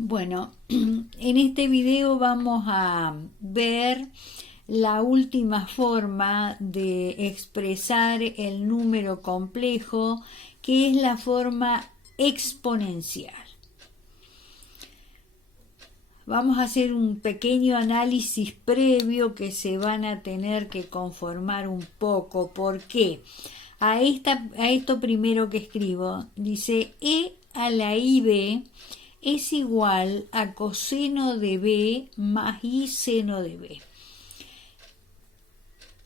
Bueno, en este video vamos a ver la última forma de expresar el número complejo, que es la forma exponencial. Vamos a hacer un pequeño análisis previo que se van a tener que conformar un poco. ¿Por qué? A esto primero que escribo, dice e a la IB es igual a coseno de B más I seno de B.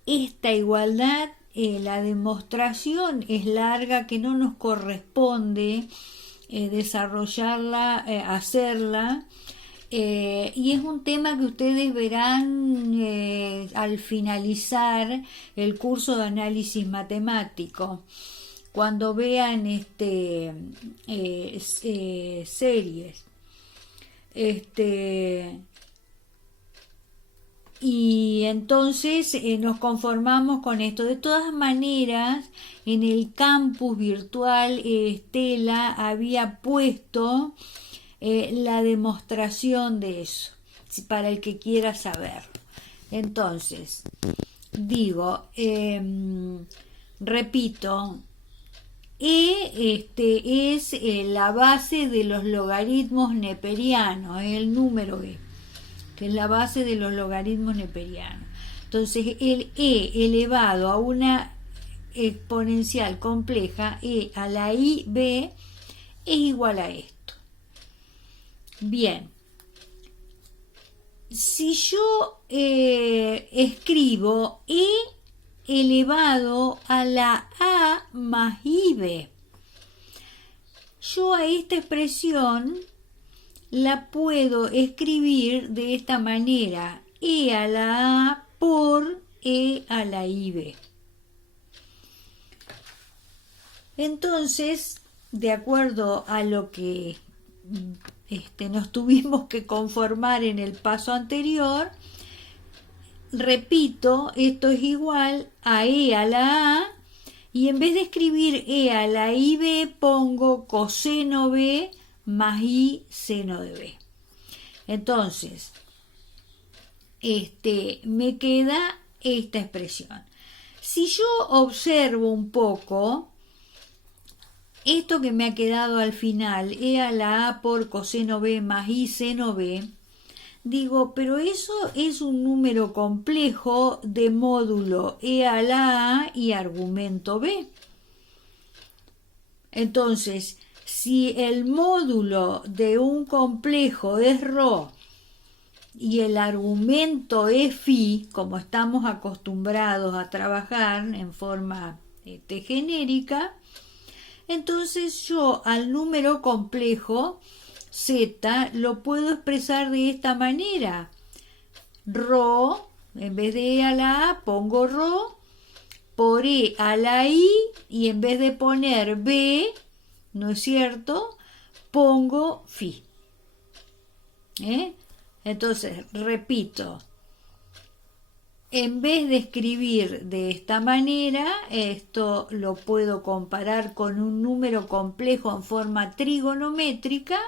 Esta igualdad, la demostración es larga, que no nos corresponde desarrollarla, hacerla, y es un tema que ustedes verán al finalizar el curso de análisis matemático. Cuando vean series, y entonces nos conformamos con esto. De todas maneras, en el campus virtual Estela había puesto la demostración de eso, para el que quiera saberlo. Entonces, digo, repito, es la base de los logaritmos neperianos, el número E, que es la base de los logaritmos neperianos. Entonces, el E elevado a una exponencial compleja, E a la IB, es igual a esto. Bien, si yo escribo E elevado a la A más IB, yo a esta expresión la puedo escribir de esta manera: E a la A por E a la IB. Entonces, de acuerdo a lo que nos tuvimos que conformar en el paso anterior, repito, esto es igual a E a la A, y en vez de escribir E a la IB pongo coseno B más I seno de B. Entonces, me queda esta expresión. Si yo observo un poco, esto que me ha quedado al final, E a la A por coseno B más I seno B, digo, pero eso es un número complejo de módulo E a la A y argumento B. Entonces, si el módulo de un complejo es ρ y el argumento es phi, como estamos acostumbrados a trabajar en forma genérica, entonces yo al número complejo z lo puedo expresar de esta manera: ρ, en vez de E a la A pongo ρ por E a la I, y en vez de poner B, ¿no es cierto?, pongo phi. Entonces, repito, en vez de escribir de esta manera, esto lo puedo comparar con un número complejo en forma trigonométrica,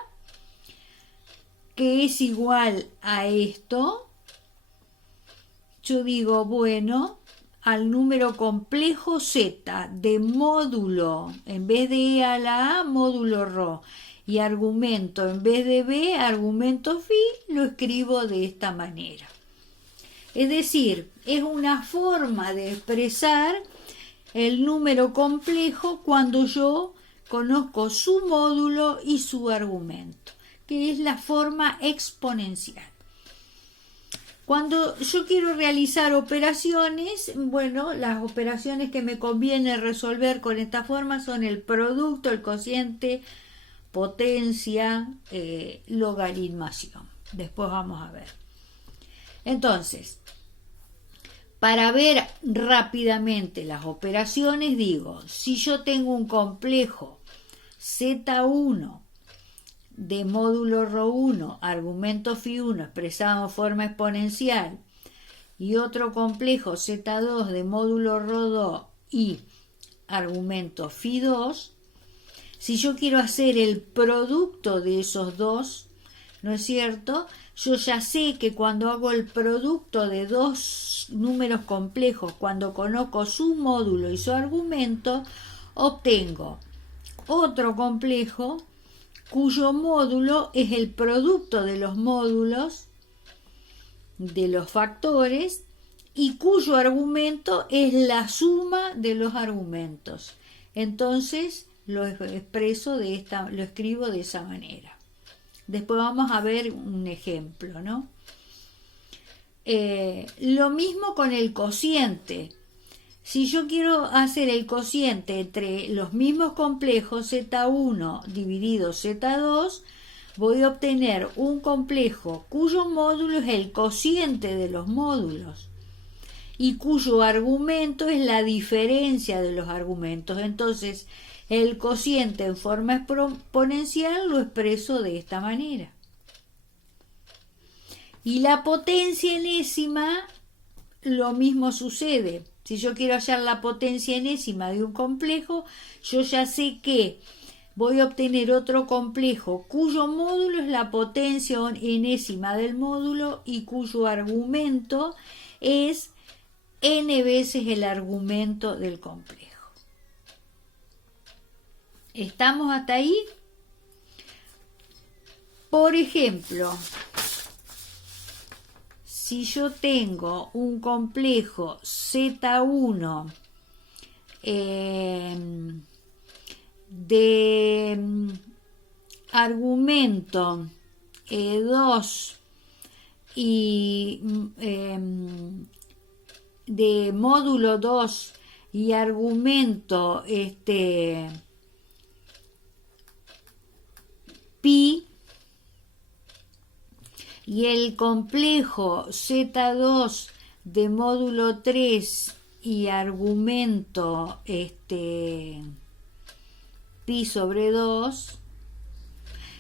que es igual a esto. Yo digo, bueno, al número complejo z de módulo, en vez de E a la A, módulo ρ, y argumento, en vez de B, argumento phi, lo escribo de esta manera. Es decir, es una forma de expresar el número complejo cuando yo conozco su módulo y su argumento, que es la forma exponencial. Cuando yo quiero realizar operaciones, bueno, las operaciones que me conviene resolver con esta forma son el producto, el cociente, potencia, logaritmación. Después vamos a ver. Entonces, para ver rápidamente las operaciones, digo, si yo tengo un complejo Z1 de módulo ρ1, argumento phi1 expresado en forma exponencial, y otro complejo Z2 de módulo ρ2 y argumento phi2, si yo quiero hacer el producto de esos dos, ¿no es cierto? Yo ya sé que cuando hago el producto de dos números complejos, cuando conozco su módulo y su argumento, obtengo otro complejo cuyo módulo es el producto de los módulos de los factores y cuyo argumento es la suma de los argumentos. Entonces lo escribo de esa manera. Después vamos a ver un ejemplo, ¿no? Lo mismo con el cociente. Si yo quiero hacer el cociente entre los mismos complejos Z1 dividido Z2, voy a obtener un complejo cuyo módulo es el cociente de los módulos y cuyo argumento es la diferencia de los argumentos. Entonces, el cociente en forma exponencial lo expreso de esta manera. Y la potencia enésima, lo mismo sucede. Si yo quiero hallar la potencia enésima de un complejo, yo ya sé que voy a obtener otro complejo cuyo módulo es la potencia enésima del módulo y cuyo argumento es n veces el argumento del complejo. ¿Estamos hasta ahí? Por ejemplo, si yo tengo un complejo Z1 de argumento 2 y de módulo 2 y argumento pi, y el complejo Z2 de módulo 3 y argumento pi sobre 2,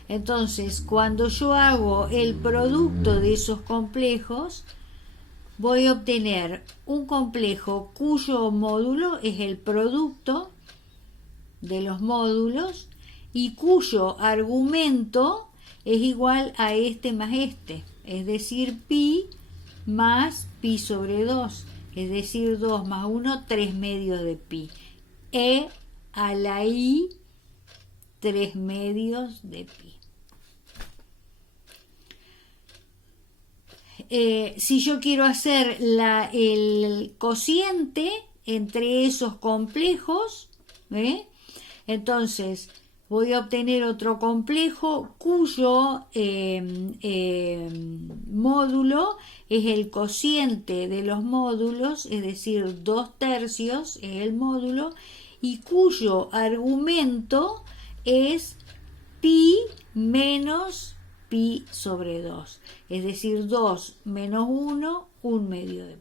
entonces cuando yo hago el producto de esos complejos voy a obtener un complejo cuyo módulo es el producto de los módulos y cuyo argumento es igual a este más este, es decir, pi más pi sobre 2, es decir, 2 más 1, 3 medios de pi, e a la i 3 medios de pi. Si yo quiero hacer el cociente entre esos complejos, entonces voy a obtener otro complejo cuyo módulo es el cociente de los módulos, es decir, 2/3 es el módulo, y cuyo argumento es pi menos pi sobre 2, es decir, 2 menos 1, 1 medio de pi.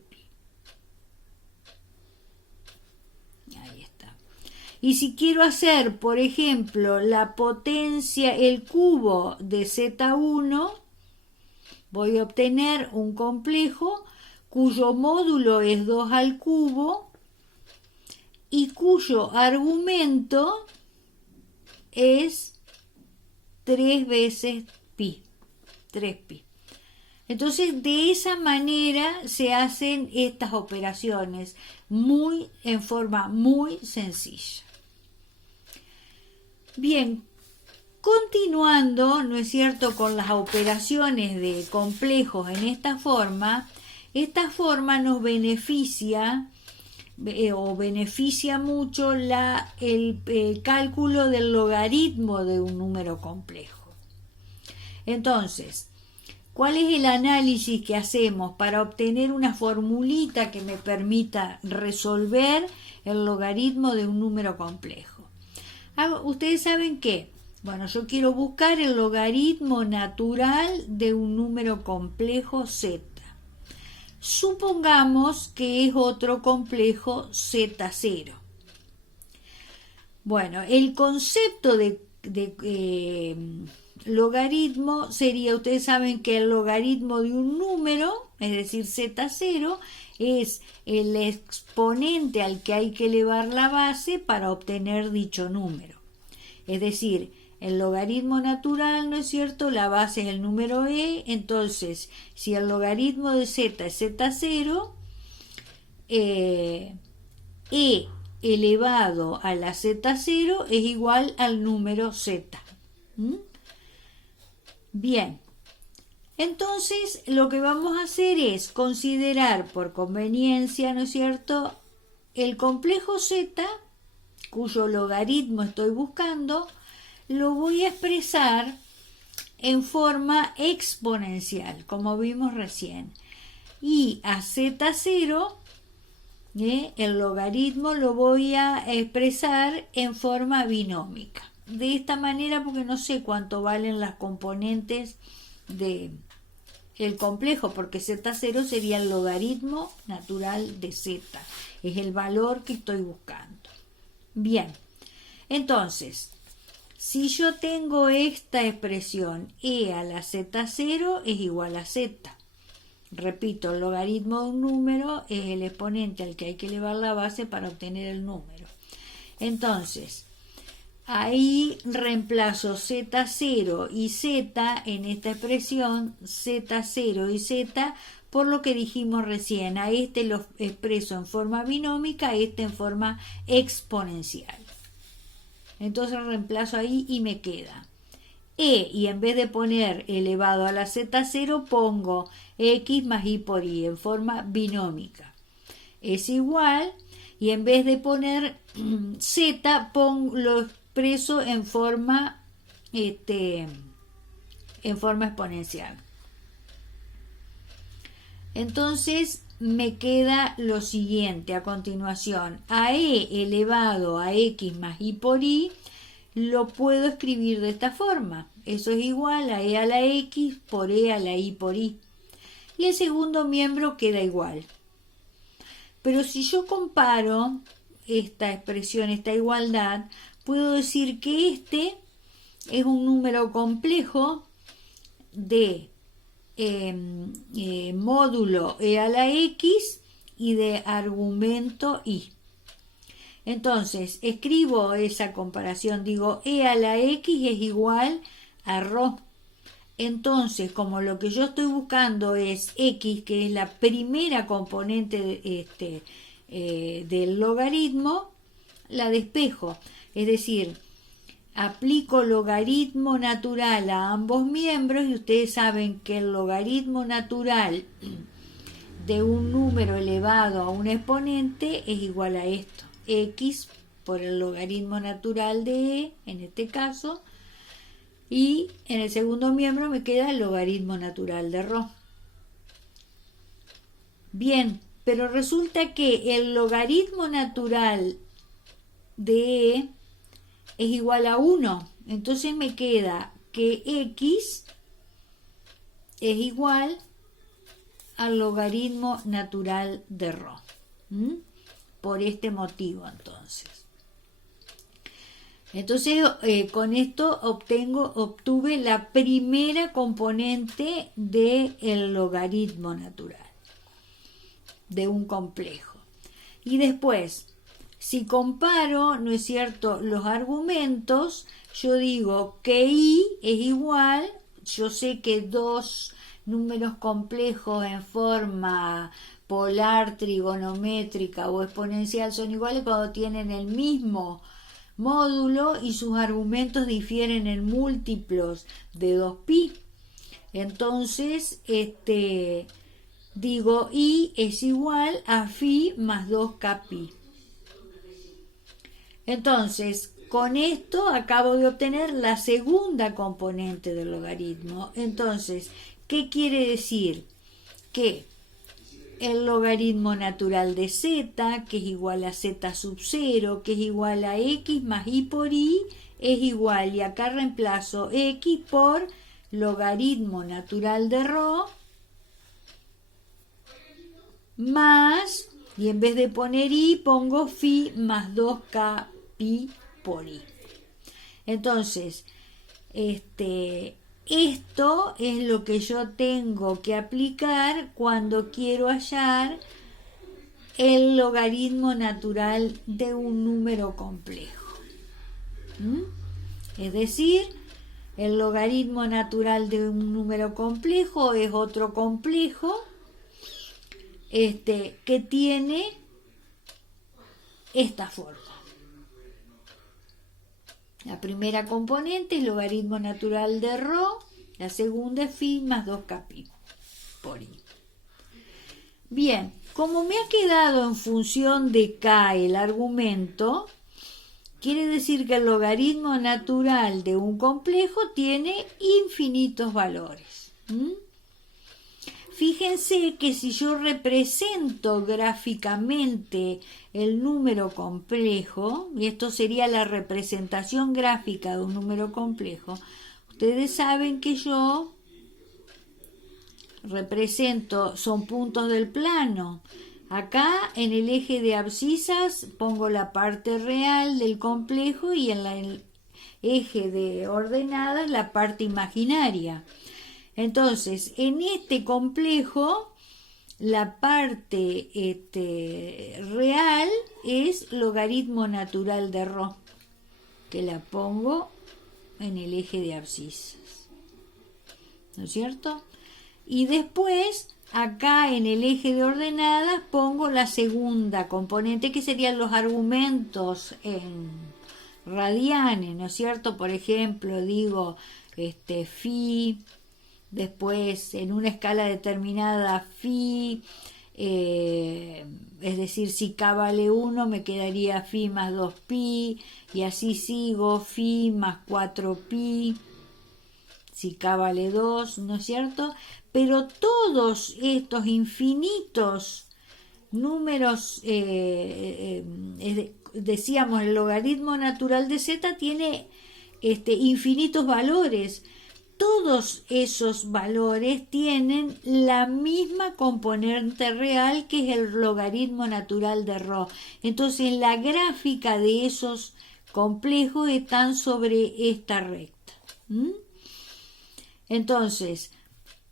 Y si quiero hacer, por ejemplo, la potencia, el cubo de Z1, voy a obtener un complejo cuyo módulo es 2 al cubo y cuyo argumento es 3 veces pi, 3pi. Entonces, de esa manera se hacen estas operaciones en forma muy sencilla. Bien, continuando, ¿no es cierto?, con las operaciones de complejos en esta forma nos beneficia beneficia mucho el cálculo del logaritmo de un número complejo. Entonces, ¿cuál es el análisis que hacemos para obtener una formulita que me permita resolver el logaritmo de un número complejo? Ustedes saben que, yo quiero buscar el logaritmo natural de un número complejo z. Supongamos que es otro complejo z0. El concepto de logaritmo sería, ustedes saben que el logaritmo de un número, es decir, z0, es el exponente al que hay que elevar la base para obtener dicho número. Es decir, el logaritmo natural, ¿no es cierto? La base es el número e, entonces si el logaritmo de z es z0, e elevado a la z0 es igual al número z. ¿Mm? Bien, entonces lo que vamos a hacer es considerar por conveniencia, ¿no es cierto?, el complejo z, cuyo logaritmo estoy buscando, lo voy a expresar en forma exponencial, como vimos recién. Y a z0, el logaritmo lo voy a expresar en forma binómica. De esta manera, porque no sé cuánto valen las componentes de el complejo, porque z0 sería el logaritmo natural de z. Es el valor que estoy buscando. Bien, entonces, si yo tengo esta expresión e a la z0 es igual a z. Repito, el logaritmo de un número es el exponente al que hay que elevar la base para obtener el número. Entonces, ahí reemplazo z0 y z en esta expresión, z0 y z, por lo que dijimos recién. A este lo expreso en forma binómica, a este en forma exponencial. Entonces reemplazo ahí y me queda e, y en vez de poner elevado a la z0 pongo x más y por y en forma binómica. Es igual, y en vez de poner z lo expreso en forma exponencial. Entonces me queda lo siguiente a continuación. A e elevado a x más y por y lo puedo escribir de esta forma. Eso es igual a e a la x por e a la y por y. Y el segundo miembro queda igual. Pero si yo comparo esta expresión, esta igualdad, puedo decir que este es un número complejo de módulo e a la x y de argumento y. Entonces, escribo esa comparación, digo, e a la x es igual a ρ. Entonces, como lo que yo estoy buscando es x, que es la primera componente del logaritmo, la despejo. Es decir, aplico logaritmo natural a ambos miembros y ustedes saben que el logaritmo natural de un número elevado a un exponente es igual a esto. X por el logaritmo natural de e, en este caso, y en el segundo miembro me queda el logaritmo natural de ρ. Bien, pero resulta que el logaritmo natural de e es igual a 1. Entonces me queda que x es igual al logaritmo natural de ρ. Por este motivo, entonces. Con esto obtuve la primera componente del logaritmo natural de un complejo. Y después, si comparo, ¿no es cierto?, los argumentos, yo digo que y es igual, yo sé que dos números complejos en forma polar, trigonométrica o exponencial son iguales cuando tienen el mismo módulo y sus argumentos difieren en múltiplos de 2pi. Entonces, digo y es igual a phi más 2kpi. Entonces, con esto acabo de obtener la segunda componente del logaritmo. Entonces, ¿qué quiere decir? Que el logaritmo natural de z, que es igual a z sub 0, que es igual a x más y por y, es igual, y acá reemplazo x por logaritmo natural de ρ, más, y en vez de poner y, pongo phi más 2k pi por i. Entonces, esto es lo que yo tengo que aplicar cuando quiero hallar el logaritmo natural de un número complejo. Es decir, el logaritmo natural de un número complejo es otro complejo que tiene esta forma. La primera componente es logaritmo natural de ρ, la segunda es phi más 2kπ por i. Bien, como me ha quedado en función de k el argumento, quiere decir que el logaritmo natural de un complejo tiene infinitos valores. Fíjense que si yo represento gráficamente el número complejo, y esto sería la representación gráfica de un número complejo, ustedes saben que yo represento, son puntos del plano. Acá en el eje de abscisas pongo la parte real del complejo y en el eje de ordenadas la parte imaginaria. Entonces, en este complejo, la parte real es logaritmo natural de ρ, que la pongo en el eje de abscisas. ¿No es cierto? Y después, acá en el eje de ordenadas, pongo la segunda componente, que serían los argumentos en radianes, ¿no es cierto? Por ejemplo, digo phi. Después, en una escala determinada, phi, es decir, si k vale 1, me quedaría phi más 2pi, y así sigo, phi más 4pi, si k vale 2, ¿no es cierto? Pero todos estos infinitos números, decíamos, el logaritmo natural de z tiene infinitos valores. Todos esos valores tienen la misma componente real, que es el logaritmo natural de ρ. Entonces, la gráfica de esos complejos están sobre esta recta. Entonces,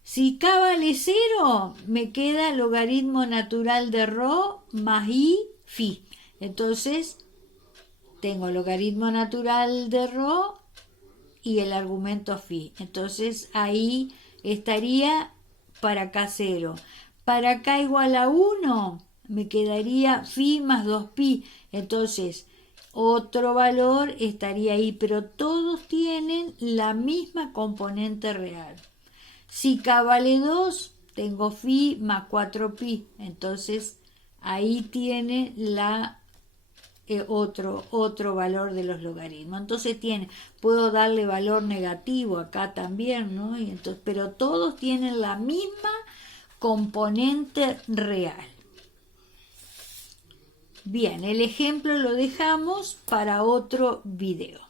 si k vale 0, me queda logaritmo natural de ρ más i phi. Entonces, tengo logaritmo natural de ρ y el argumento phi. Entonces ahí estaría para k0. Para k igual a 1 me quedaría phi más 2pi. Entonces otro valor estaría ahí, pero todos tienen la misma componente real. Si k vale 2, tengo phi más 4pi. Entonces ahí tiene la otro valor de los logaritmos. Entonces puedo darle valor negativo acá también, ¿no? Y entonces, pero todos tienen la misma componente real. Bien, el ejemplo lo dejamos para otro video.